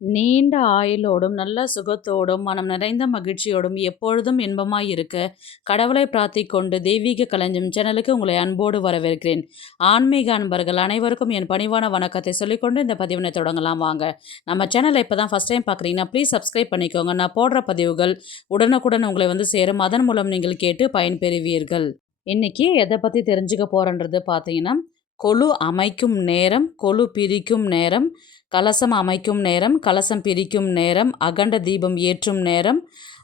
நீண்ட ஆயுளோடும், நல்ல சுகத்தோடும், மனம் நிறைந்த மகிழ்ச்சியோடும், எப்பொழுதும் இன்பமாய் இருக்க, கடவுளை பிரார்த்திக் கொண்டு தெய்வீக களஞ்சியம் சேனலுக்கு உங்களை அன்போடு வரவேற்கிறேன். ஆன்மீக அன்பர்கள் அனைவருக்கும் என் பணிவான வணக்கத்தை சொல்லிக்கொண்டு இந்த பதிவினை தொடங்கலாம் வாங்க. நம்ம சேனலை இப்போ தான் ஃபஸ்ட் டைம் பார்க்குறீங்கன்னா ப்ளீஸ் சப்ஸ்கிரைப் பண்ணிக்கோங்க. நான் போடுற பதிவுகள் உடனுக்குடன் உங்களை வந்து சேரும். அதன் மூலம் நீங்கள் கேட்டு பயன்பெறுவீர்கள். இன்றைக்கி எதை பற்றி தெரிஞ்சுக்க போகிறன்றது பார்த்தீங்கன்னா, கொலு அமைக்கும் நேரம், கொலு பிரிக்கும் நேரம், கலசம் அமைக்கும் நேரம், கலசம் பிரிக்கும் நேரம், அகண்ட தீபம் ஏற்றும் நேரம்,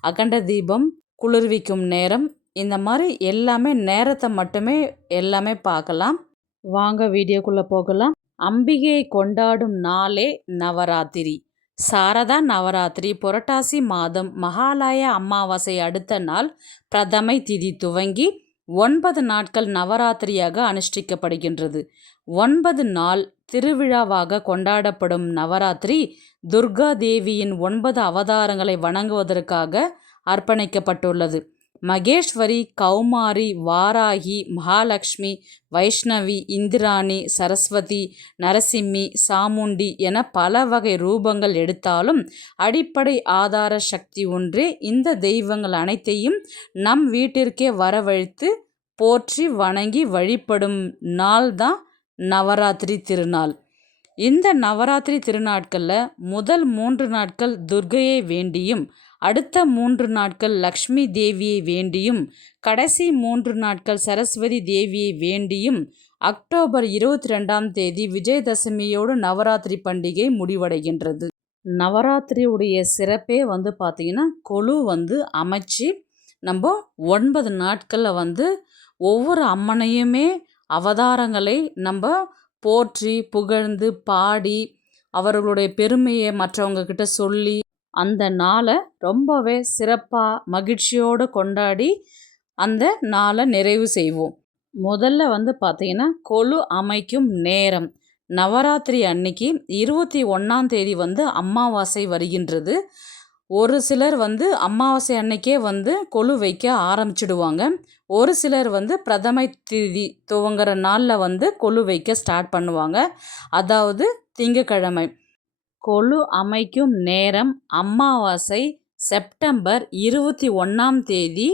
அகண்ட தீபம் குளிர்விக்கும் நேரம், இந்த மாதிரி எல்லாமே நேரத்தை மட்டுமே எல்லாமே பார்க்கலாம். வாங்க வீடியோக்குள்ளே போகலாம். அம்பிகையை கொண்டாடும் நாளே நவராத்திரி. சாரதா நவராத்திரி புரட்டாசி மாதம் மகாலய அமாவாசை அடுத்த நாள் பிரதமை திதி துவங்கி 9 நாட்கள் நவராத்திரியாக அனுஷ்டிக்கப்படுகின்றது. 9 நாள் திருவிழாவாக கொண்டாடப்படும் நவராத்திரி துர்கா தேவியின் 9 அவதாரங்களை வணங்குவதற்காக அர்ப்பணிக்கப்பட்டுள்ளது. மகேஸ்வரி, கௌமாரி, வாராகி, மகாலட்சுமி, வைஷ்ணவி, இந்திராணி, சரஸ்வதி, நரசிம்மி, சாமுண்டி என பல வகை ரூபங்கள் எடுத்தாலும் அடிப்படை ஆதார சக்தி ஒன்றே இந்த தெய்வங்கள் அனைத்தையும் நம் வீட்டிற்கே வரவழைத்து போற்றி வணங்கி வழிபடும் நாள்தான் நவராத்திரி திருநாள். இந்த நவராத்திரி திருநாட்களில் முதல் 3 நாட்கள் துர்க்கையை வேண்டியும், அடுத்த 3 நாட்கள் லக்ஷ்மி தேவியை வேண்டியும், கடைசி 3 நாட்கள் சரஸ்வதி தேவியை வேண்டியும் அக்டோபர் 22ஆம் தேதி விஜயதசமியோடு நவராத்திரி பண்டிகை முடிவடைகின்றது. நவராத்திரியுடைய சிறப்பே வந்து பார்த்திங்கன்னா, கொலு வந்து அமைச்சு நம்ம 9 நாட்களில் ஒவ்வொரு அம்மனையுமே அவதாரங்களை நம்ம போற்றி புகழ்ந்து பாடி அவர்களுடைய பெருமையை மற்றவங்க கிட்ட சொல்லி அந்த நாளை ரொம்பவே சிறப்பாக மகிழ்ச்சியோடு கொண்டாடி அந்த நாளை நிறைவு செய்வோம். முதல்ல பார்த்திங்கன்னா, கொலு அமைக்கும் நேரம். நவராத்திரி அன்னைக்கு 21ஆம் தேதி அமாவாசை வருகின்றது. ஒரு சிலர் அமாவாசை அன்னைக்கே கொலு வைக்க ஆரம்பிச்சிடுவாங்க. ஒரு சிலர் பிரதமை திதி துவங்குற நாளில் கொலு வைக்க ஸ்டார்ட் பண்ணுவாங்க. அதாவது திங்கக்கிழமை. கொலு அமைக்கும் நேரம் அமாவாசை செப்டம்பர் 21ஆம் தேதி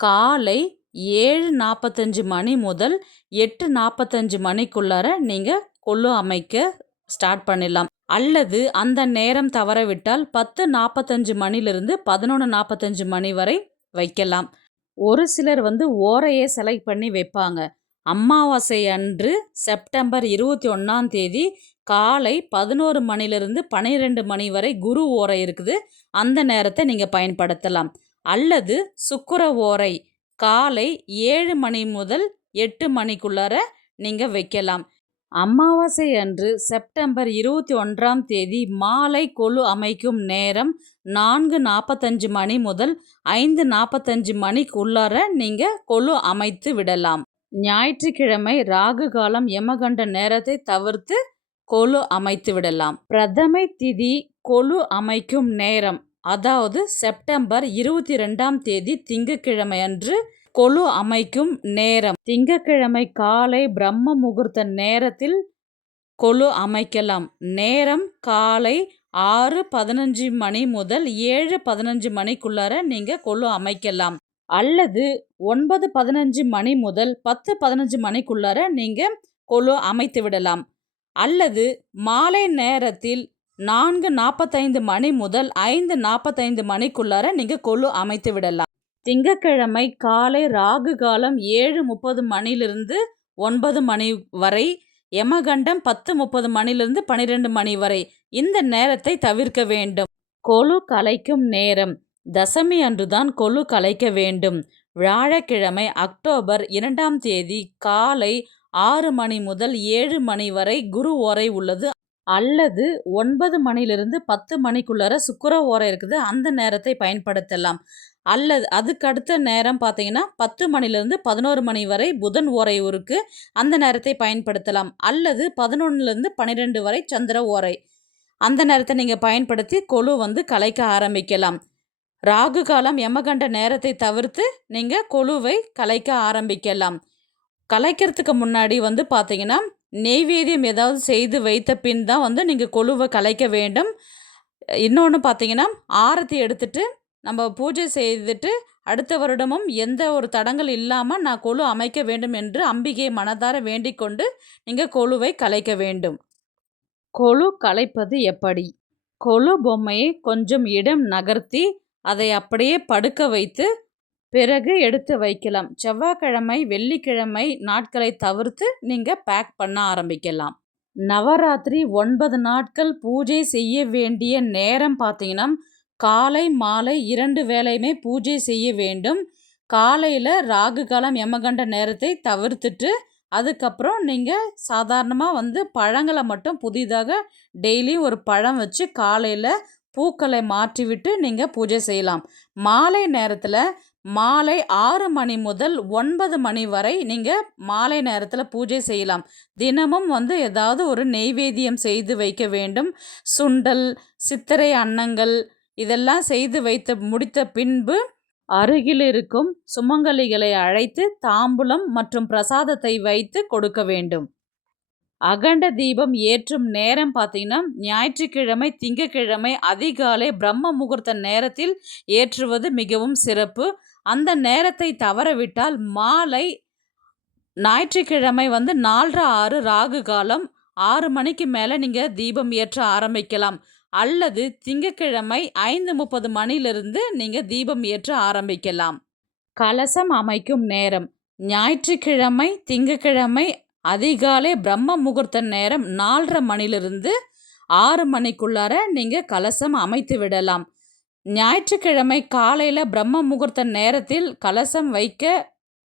காலை 7:45 மணி முதல் 8:45 மணிக்குள்ளார நீங்கள் கொலு அமைக்க ஸ்டார்ட் பண்ணிடலாம். அல்லது அந்த நேரம் தவறவிட்டால் 10:45 மணிலிருந்து 11:45 மணி வரை வைக்கலாம். ஒரு சிலர் ஓரையை செலக்ட் பண்ணி வைப்பாங்க. அமாவாசை அன்று செப்டம்பர் 21ஆம் தேதி காலை 11 மணிலிருந்து 12 மணி வரை குரு ஓரை இருக்குது. அந்த நேரத்தை நீங்கள் பயன்படுத்தலாம். அல்லது சுக்கிர ஓரை காலை 7 மணி முதல் 8 மணிக்குள்ளார நீங்கள் வைக்கலாம். அமாவாசை அன்று செப்டம்பர் 21ஆம் தேதி மாலை கொலு அமைக்கும் நேரம் 4:45 மணி முதல் 5:45 மணிக்குள்ளார நீங்கள் கொலு அமைத்து விடலாம். ஞாயிற்றுக்கிழமை ராகு காலம் யமகண்ட நேரத்தை தவிர்த்து கொலு அமைத்து விடலாம். பிரதமை திதி கொலு அமைக்கும் நேரம், அதாவது செப்டம்பர் 22ஆம் தேதி திங்கட்கிழமை அன்று கொலு அமைக்கும் நேரம். திங்கட்கிழமை காலை பிரம்ம முகூர்த்த நேரத்தில் கொலு அமைக்கலாம். நேரம் காலை 6:15 மணி முதல் 7:15 மணிக்குள்ளார நீங்கள் கொலு அமைக்கலாம். அல்லது 9:15 மணி முதல் 10:15 மணிக்குள்ளார நீங்கள் கொலு அமைத்து விடலாம். அல்லது மாலை நேரத்தில் 4:45 மணி முதல் 5:45 மணிக்குள்ளார நீங்கள் கொலு அமைத்து விடலாம். திங்கட்கிழமை காலை ராகு காலம் 7:30 மணிலிருந்து 9 மணி வரை, யமகண்டம் 10:30 மணிலிருந்து 12 மணி வரை. இந்த நேரத்தை தவிர்க்க வேண்டும். கொலு கலைக்கும் நேரம் தசமி அன்றுதான் கொலு கலைக்க வேண்டும். வியாழக்கிழமை அக்டோபர் 2ஆம் தேதி காலை 6 மணி முதல் 7 மணி வரை குரு ஓரை உள்ளது. அல்லது 9 மணிலிருந்து 10 மணிக்குள்ளார சுக்கிர ஓரை இருக்குது. அந்த நேரத்தை பயன்படுத்தலாம். அல்லது அதுக்கு அடுத்த நேரம் பார்த்தீங்கன்னா 10 மணிலிருந்து 11 மணி வரை புதன் ஓரை இருக்குது. அந்த நேரத்தை பயன்படுத்தலாம். அல்லது 11லேருந்து 12 வரை சந்திர ஓரை. அந்த நேரத்தை நீங்கள் பயன்படுத்தி கொலு கலைக்க ஆரம்பிக்கலாம். ராகு காலம் யமகண்ட நேரத்தை தவிர்த்து நீங்கள் கொலுவை கலைக்க ஆரம்பிக்கலாம். கலைக்கிறதுக்கு முன்னாடி பார்த்தீங்கன்னா நெய்வேத்தியம் ஏதாவது செய்து வைத்த பின் தான் நீங்கள் கொலுவை கலைக்க வேண்டும். இன்னொன்று பார்த்தீங்கன்னா, ஆரத்தி எடுத்துட்டு நம்ம பூஜை செய்துட்டு அடுத்த வருடமும் எந்த ஒரு தடங்கல் இல்லாமல் நான் கொலு அமைக்க வேண்டும் என்று அம்பிகையை மனதார வேண்டிக் கொண்டு நீங்கள் கொலுவை கலைக்க வேண்டும். கொலு கலைப்பது எப்படி? கொலு பொம்மையை கொஞ்சம் இடம் நகர்த்தி அதை அப்படியே படுக்க வைத்து பிறகு எடுத்து வைக்கலாம். செவ்வாய்க்கிழமை, வெள்ளிக்கிழமை நாட்களை தவிர்த்து நீங்கள் பேக் பண்ண ஆரம்பிக்கலாம். நவராத்திரி 9 நாட்கள் பூஜை செய்ய வேண்டிய நேரம் பார்த்தீங்கன்னா, காலை, மாலை 2 வேளையுமே பூஜை செய்ய வேண்டும். காலையில் ராகு காலம், யமகண்ட நேரத்தை தவிர்த்துட்டு, அதுக்கப்புறம் நீங்கள் சாதாரணமாக பழங்களை மட்டும் புதிதாக டெய்லியும் ஒரு பழம் வச்சு காலையில் பூக்களை மாற்றிவிட்டு நீங்கள் பூஜை செய்யலாம். மாலை நேரத்தில் மாலை 6 மணி முதல் 9 மணி வரை நீங்கள் மாலை நேரத்தில் பூஜை செய்யலாம். தினமும் ஏதாவது ஒரு நெய்வேத்தியம் செய்து வைக்க வேண்டும். சுண்டல், சித்திரை அன்னங்கள் இதெல்லாம் செய்து வைத்து முடித்த பின்பு அருகில் இருக்கும் சுமங்கலிகளை அழைத்து தாம்பூலம் மற்றும் பிரசாதத்தை வைத்து கொடுக்க வேண்டும். அகண்ட தீபம் ஏற்றும் நேரம் பார்த்தீங்கன்னா, ஞாயிற்றுக்கிழமை, திங்கட்கிழமை அதிகாலை பிரம்ம முகூர்த்த நேரத்தில் ஏற்றுவது மிகவும் சிறப்பு. அந்த நேரத்தை தவறவிட்டால் மாலை ஞாயிற்றுக்கிழமை 4:30 ராகு காலம் 6 மணிக்கு மேலே நீங்கள் தீபம் ஏற்ற ஆரம்பிக்கலாம். அல்லது திங்கட்கிழமை 5:30 மணிலிருந்து நீங்கள் தீபம் ஏற்ற ஆரம்பிக்கலாம். கலசம் அமைக்கும் நேரம் ஞாயிற்றுக்கிழமை, திங்கட்கிழமை அதிகாலை பிரம்ம முகூர்த்த நேரம் 4:30 மணிலிருந்து 6 மணிக்குள்ளார நீங்கள் கலசம் அமைத்து விடலாம். ஞாயிற்றுக்கிழமை காலையில் பிரம்ம முகூர்த்த நேரத்தில் கலசம் வைக்க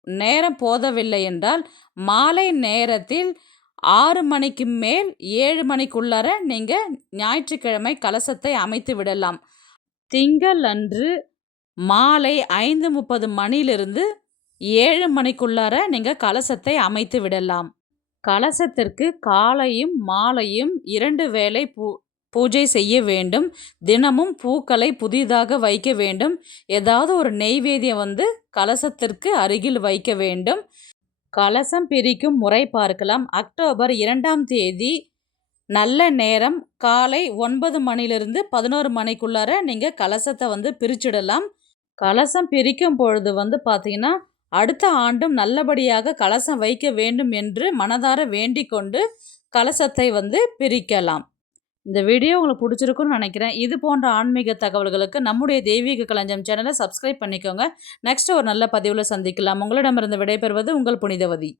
நேரம் போதவில்லை என்றால் மாலை நேரத்தில் 6 மணிக்கு மேல் 7 மணிக்குள்ளார நீங்கள் ஞாயிற்றுக்கிழமை கலசத்தை அமைத்து விடலாம். திங்கள் அன்று மாலை 5:30 மணிலிருந்து 7 மணிக்குள்ளார நீங்கள் கலசத்தை அமைத்து விடலாம். கலசத்திற்கு காலையும் மாலையும் 2 வேளை பூஜை செய்ய வேண்டும். தினமும் பூக்களை புதிதாக வைக்க வேண்டும். ஏதாவது ஒரு நெய்வேத்தியம் கலசத்திற்கு அருகில் வைக்க வேண்டும். கலசம் பிரிக்கும் முறை பார்க்கலாம். அக்டோபர் 2ஆம் தேதி நல்ல நேரம் காலை 9 மணிலிருந்து 11 மணிக்குள்ளார நீங்கள் கலசத்தை பிரிச்சிடலாம். கலசம் பிரிக்கும் பொழுது பார்த்தீங்கன்னா, அடுத்த ஆண்டும் நல்லபடியாக கலசம் வைக்க வேண்டும் என்று மனதார வேண்டிக் கொண்டு கலசத்தை பிரிக்கலாம். இந்த வீடியோ உங்களுக்கு பிடிச்சிருக்குன்னு நினைக்கிறேன். இது போன்ற ஆன்மீக தகவல்களுக்கு நம்முடைய தெய்வீக களஞ்சியம் சேனலை சப்ஸ்கிரைப் பண்ணிக்கோங்க. நெக்ஸ்ட் ஒரு நல்ல பதிவில் சந்திக்கலாம். உங்களிடமிருந்து விடைபெறுவது உங்கள் புனிதவதி.